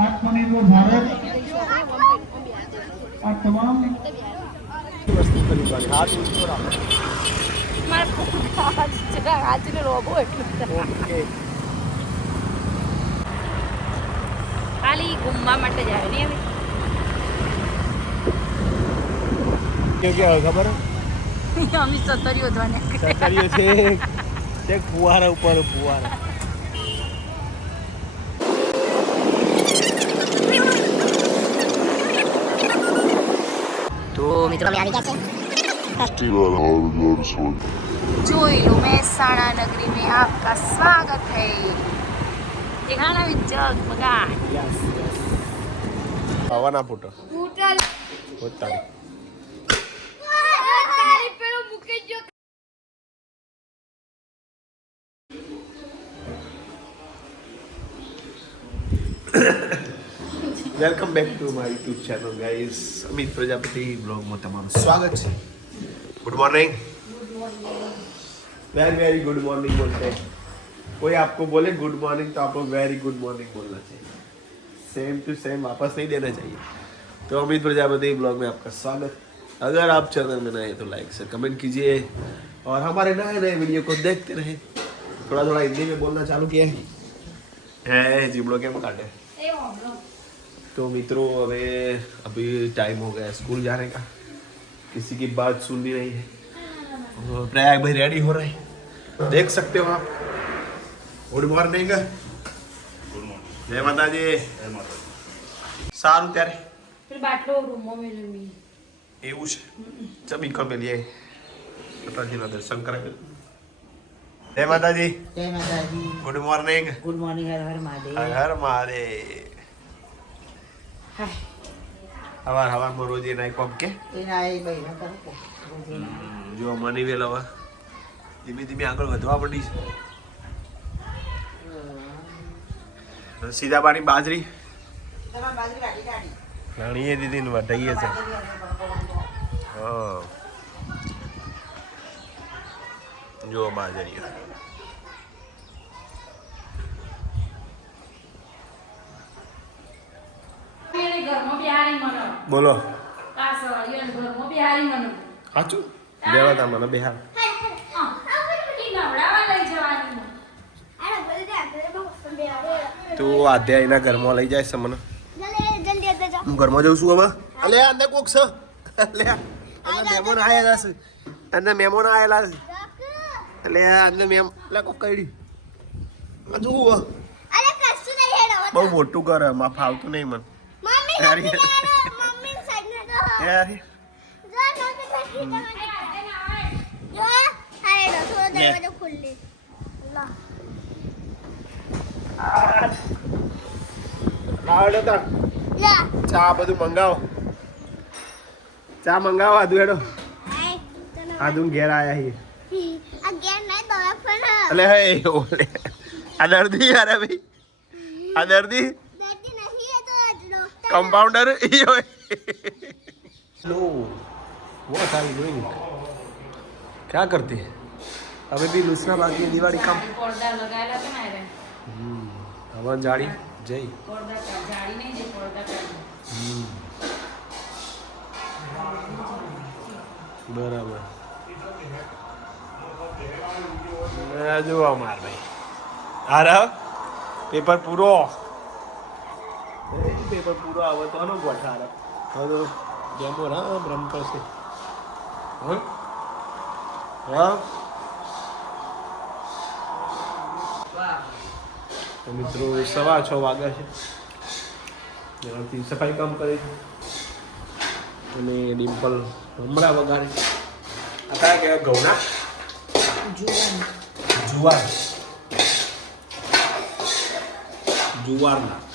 આત્મનિર્ભર ભારત. આ તમામ વસ્તુ હાથ ખાલી ઘૂમવા માટે જ આવે નહીં કેવું કે ખબર? અમે સતરીઓ ધોને સરકારીઓ છે છે ફુવારા ઉપર ફુવારા જોઈ લો મહેસાણા નગરી મેં આપકા સ્વાગત હૈ. દેખાના Yeah. welcome back to my YouTube channel guys Amit Prajapati બ્લોગમાં તમારું સ્વાગત છે good morning very very good morning बोलते हैं कोई आपको बोले गुड मॉर्निंग तो आपको वेरी गुड मॉर्निंग बोलना चाहिए सेम टू सेम वापस नहीं देना चाहिए तो अमित प्रजापति ब्लॉग में आपका स्वागत अगर आप चैनल में नए हैं तो लाइक से कमेंट कीजिए और हमारे नए नए वीडियो को देखते रहें थोड़ा थोड़ा हिंदी में बोलना चालू किया है है जीवड़ो क्या काटे तो मित्रों हमें अभी टाइम हो गया है स्कूल जाने का किसी की बात सुननी नहीं है और प्रयाग भाई रेडी हो रहे हैं देख सकते हो आप ગુડ મોર્નિંગ જય માતાજી સારું ત્યારે फिर बाटलो रूमो में लमी એવું છે ચમી કમેલીએ માતાજીના દર્શન કરાવી જય માતાજી જય માતાજી good morning good morning Har Har Mahadev હર મારે હવાર હવારમાં રોજ એ કોમ કે? એના એ કરો જો મની વેલ હવે. ધીમે ધીમે આગળ વધવા પડી છે. સીધા પાણી બાજરી. ઘણીએ દીધી ને વટાઈએ છે. જો બાજરી ઘરમાં બિહારી મને બોલો. સાચું? લેવા તા મને બેહાર તું આધ્યા એના ઘરમાં લઈ જાય છે મને. હું ઘરમાં જઉં છું હવે? અલે અંદર કોક છે. અલે અંદર મહેમાન આયેલા છે. અંદર મહેમાન આયેલા છે. એટલે અંદર મેમ એટલે કોક કઈડી. હજુ બહુ મોટું ઘરમાં ફાવતું નહીં મને. ચા બધું મંગાવો. ચા મંગાવો આદુ હેડો. આદુ ઘેર આયા હી. અલે હે ઓલે. આ દર્દી યાર ભાઈ આ દર્દી. Compounder hello what are you doing क्या करते हैं? अभी भी लुसना बाकी है दिवाली काम। हमारे जाड़ी जय। हम्म। बराबर। जो જોવા भाई। आ रहा? पेपर पूरा। પેપર પૂરો આવે તો આનો ગોઠા હવે તો ડેમો રામ રમ કરશે હા? હા? તો મિત્રો સવા છ વાગ્યા છે. એનાથી સફાઈ કામ કરે છે. અને ડિમ્પલ હમણાં વગાડે હતા કે ઘઉંના? જુવાર જુવારના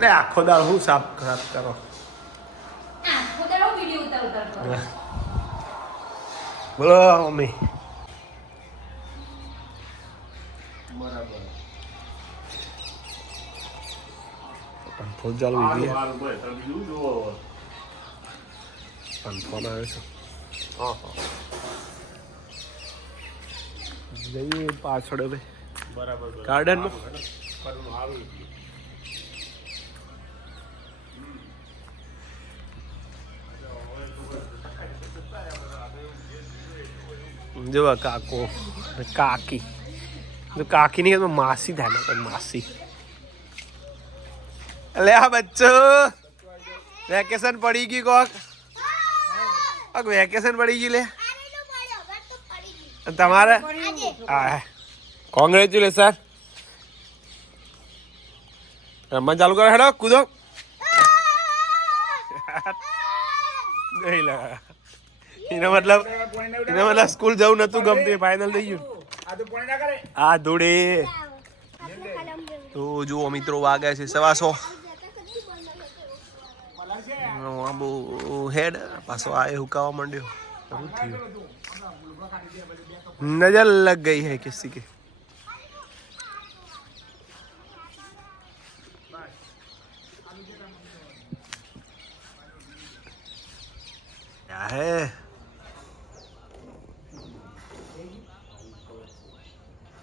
અરે આખો દાળ હું સાફ ખરાબ કરો. બોલો મમ્મી. બરાબર. પણ ચાલુ પણ ફોન આવે છે. જઈએ પાછળ હવે. ગાર્ડનમાં જો આ કાકો કાકી તો કાકી ની માસી થાય ને પણ માસી અલે આ બચ્ચો વેકેશન પડી ગઈ કોક કોક વેકેશન પડી ગઈ લે અને તમારે હા કોંગ્રેચ્યુલેશન રમવા ચાલુ કરો હેડો કૂદો નહીં લગા એને મતલબ એને મતલબ સ્કૂલ જવું નતું ગમતું ફાઇનલ થઈ ગયું આ ધૂળે તો જુઓ મિત્રો વાગે છે સવાસો આંબો હેડ પાછો આ હુકાવા માંડ્યો શું થયું નજર લગ ગઈ હે કિસી કે है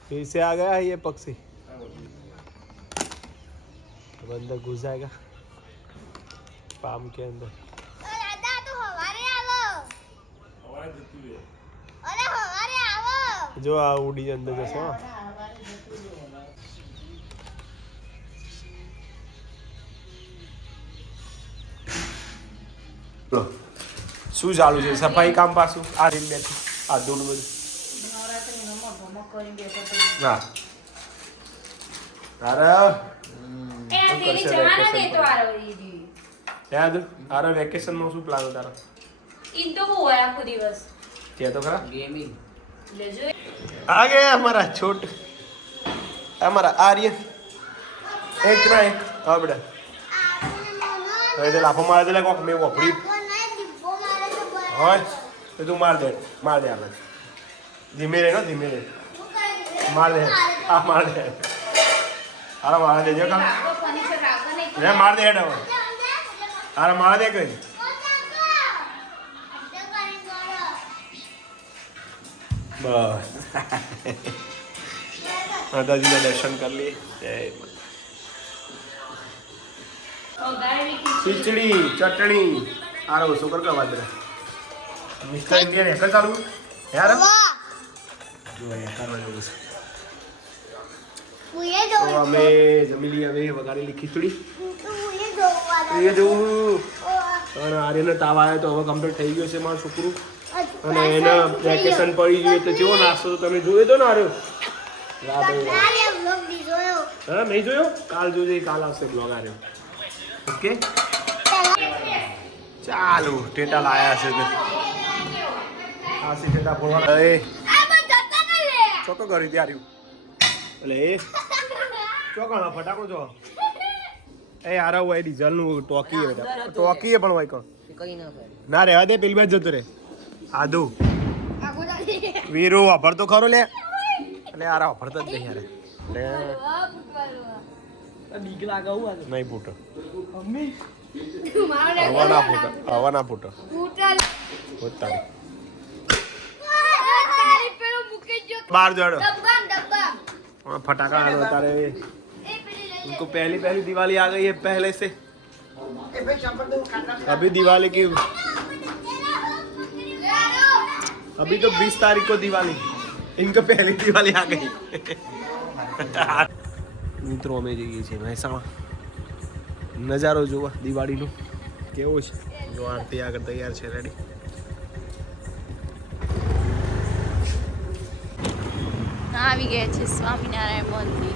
फिर से आ गया है ये पक्षी अब अंदर घुस जाएगा पाम के अंदर દાદા તો હવારે આવો અરે હવારે આવો જો આ ઉડી અંદર જશે હો. બોલો. શું ચાલુ છે સફાઈ કામ પાછું આ રીત બેઠી આ ધૂળ બધું કરી બેઠો ના. આરવ એ આ તેલી જવાના શું પ્લાન તારો? ઇન તો ખરા? આ ગયા અમારા છોટ અમારા આર્ય. એક ના એક હા બેટા. હવે તે લાફો મારે દે કોક મેં વફડી હોય તો તું માર દે માર દે આપણે ધીમે રહે ધીમે રહે માર દે. આ માર દે. હારા માર દે જો કામ રે માર દે હેડ હવે. અરે માર દે કઈ. બસ. માતાજીના દર્શન કરી લઈએ. જય ખીચડી ચટણી. આરો શું કર કરવા મિસ્ટર ઇન્ડિયન હેકર ચાલુ યાર જો હેકર વાળો છે. તો અમે જમી લઈએ હવે વઘારેલી ખીચડી. એ જોવું અને આર્યને તાવ આવ્યો તો હવે કમ્પ્લીટ થઈ ગયો છે મારું છોકરું. અને એને વેકેશન પડી ગયું તો કેવો નાસ્તો તો તમે જોયો તો ને આર્યો? હા નહીં જોયો? કાલ જોજે કાલ આવશે બ્લોગ આર્યો. ઓકે? ચાલો ટેટા લાયા છે તે આ સી ટેટા ફોડવા એ ચોકો કરી ત્યાર્યું એટલે એ ચોકણ ફટાકો જો એ હારા હોય ડીઝલનું ટોકી ટોકી પણ હોય કોણ? ના રેવા દે પેલી બાજ જતો રે આદુ. વીરુ વાપરતો ખરો લે. એટલે હારા વાપરતો જ નહીં યાર બીક લાગે હું નહીં ફૂટો. મમ્મી. હવાના ફૂટો. હવાના ફૂટો. પોતાની. બાર જોડો. ફટાકા તારે. उनको पहली पहली दिवाली आ गई है पहले से अभी दिवाली की अभी तो 20 तारीख को दिवाली इनको पहली दिवाली आ गई મિત્રો અમે જઈએ છીએ મહેસાણા નજારો જોવા દિવાળીનો કેવો છે જો આરતી આગળ તૈયાર છે રેડી આવી ગયા છે સ્વામિનારાયણ મંદિર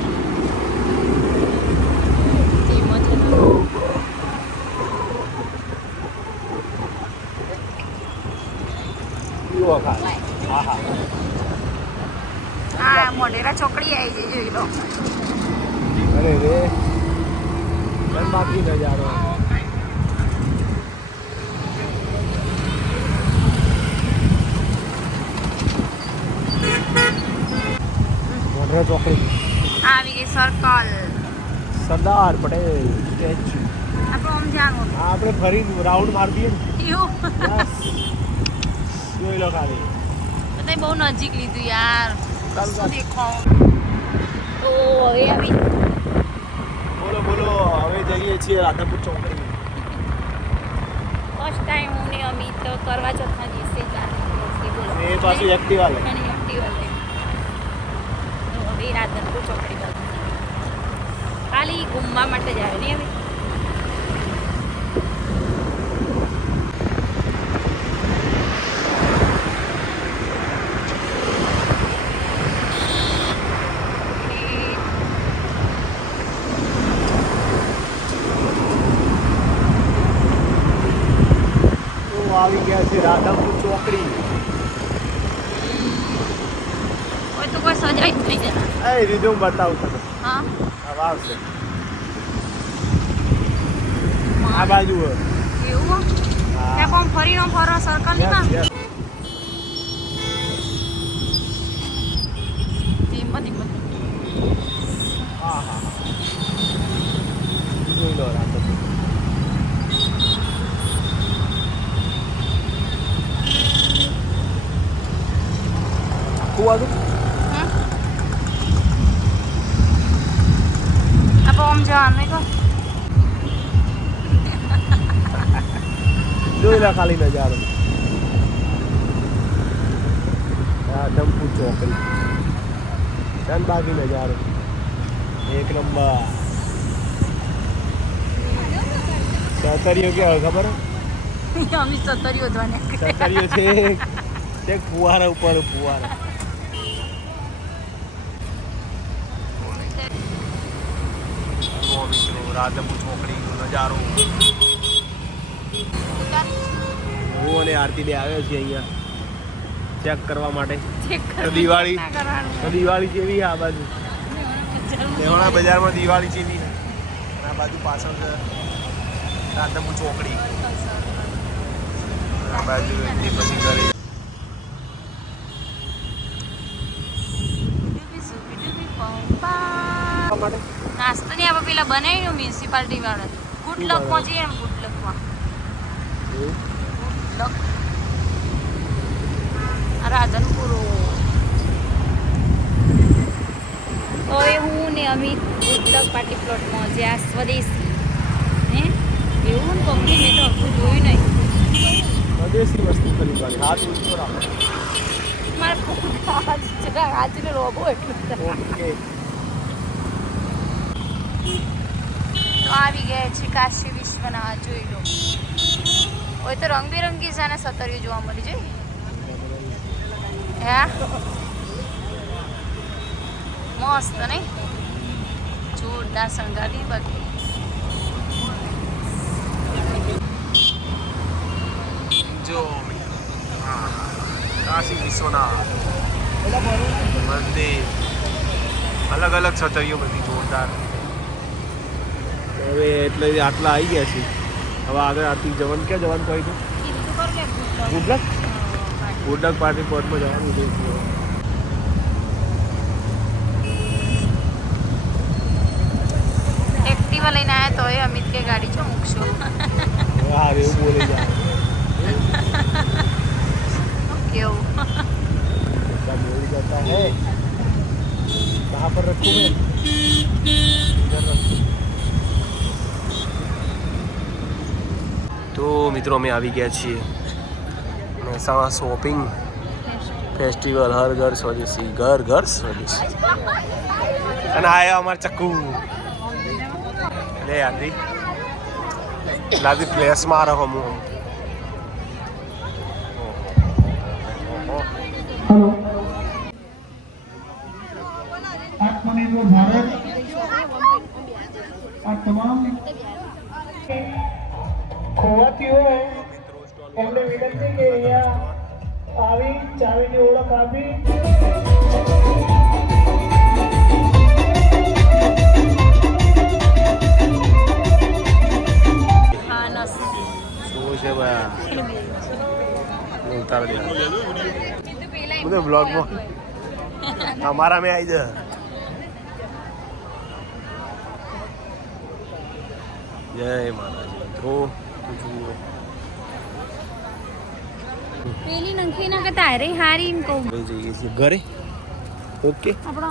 બાકી નજારો મોઢરા ચોકડી. આવી ગઈ સર્કલ સરદાર પટેલ સ્ટેચ્યુ. આપણે ઓમ જાગો આપણે ફરી રાઉન્ડ માર દઈએ ને. જોઈ લો ખાલી. તો બહુ નજીક લીધું યાર. શું દેખો તો હવે આવી છીએ રાધાપુર ચોકડી ફર્સ્ટ ટાઈમ હું ને અમિત કરવા ચોથના દિવસે જ એ પાછી એક્ટિવા લે અને એક્ટિવા લે તો હવે રાધનપુર ચોકડી ખાલી ઘૂમવા માટે જ આવે ને હવે તો આવી ગયા છે રાધાપુર ચોકડી. એ રીધે હું? બતાવું તને હા આવશે આ બાજુ. એવું. ત્યાં કોમ ફરીનો ફરો સર્કલની માં Yes, yes. ધીમો ધીમો હા હા. જોઈ લો રાધાપુર આખું બાજુ આપણે આમ જવાનું નહીં કહો જોઈ લો ખાલી નજારો રાધનપુર ચોકડી. ચાલ નજારો એક નંબર. સતરીઓ કે ખબર? હે? અમે સતરીઓ સતરીઓ છે તે ફુવારા ઉપર ફુવારા. રાધમપુર મિત્રો નજારો. હું અને આરતી બે આવ્યો છે અહીંયા ચેક કરવા માટે. દિવાળી દિવાળી કેવી આ બાજુ? લેવાણા બજારમાં દિવાળી કેવી આ બાજુ પાછળ છે રાધનપુર ચોકડી આ બાજુ પછી કરી માટે નાસ્તો નહીં આપણે પેલા બનાવ્યું મ્યુનિસિપાલિટી વાળા ગુડ લક પહોંચી એમ ગુડ લકમાં લક રાધનપુર હવે હું ને અમિત ગુડ પાટી પ્લોટમાં જે આ સ્વદેશી હે? એવું ને કંપની મેં તો હજુ જોયું નહીં. સ્વદેશી વસ્તુ ખરીદવાની. હાથ ઊંચો રાખો. મારા આજનો રોબો એટલું. ઓકે. આવી ગયા છે કાશી વિશ્વના જોઈ લો. હોય તો રંગબેરંગી છે અને સતરિયું જોવા મળી જોઈ હે? મસ્ત નહીં? જોરદાર શણગારી બાકી જો હા, કાશી વિશ્વનાથ. મંદિર. અલગ અલગ છતરીઓ બધી જોરદાર. હવે એટલે આટલા આવી ગયા છે. હવે આગળ આરતી જવાનું ક્યાં જવાનું કહ્યું હતું ગુડલક? ગુડલક પાર્ટી પોર્ટમાં જવાનું છે. એક્ટિવા લઈને આવ્યા તો એ અમિત કે ગાડી છો મૂકશો? હા કેવું? જતા પર રખું મેં તો મિત્રો, અમે આવી ગયા છીએ મહેસાણા શોપિંગ ફેસ્ટિવલ. હર ઘર સ્વદેશી, ઘર ઘર સ્વદેશી. અને આયા અમાર ચક્કુ. લે યાદી લાદી પ્લેસમાં રહો હું. આત્મનિર્ભર ભારત. આ તમામ ખોવાતી હોય એમને વિનંતી કે અહીંયા આવી ચાવીની ઓળખ આપી ઉતાર દે બધો બ્લોગમાં અમારા મેં આવી જા જય માતાજી મિત્રો તો જુઓ પેલી નંખી ના કે તારે હારી એમ કહું. હવે જઈએ છીએ ઘરે. ઓકે આપણો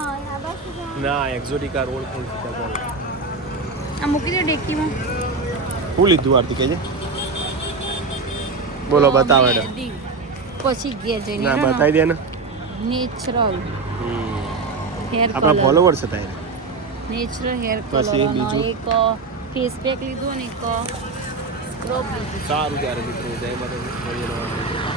ના એક્ઝોટિકા રોડ ફૂલ સીતાફળ આ મૂકી દે ડેકીમાં. શું લીધું આરતી કહેજે. બોલો બતાવો મેડમ. પછી ઘેર જઈને ના બતાવી દે ને નેચરલ હેર આપણા કલર ફોલોવર્સ હતા નેચરલ હેર કલર પછી બીજું? એક ફેસ પેક લીધું ને એક. સારું ત્યારે મિત્રો જય માતાજી.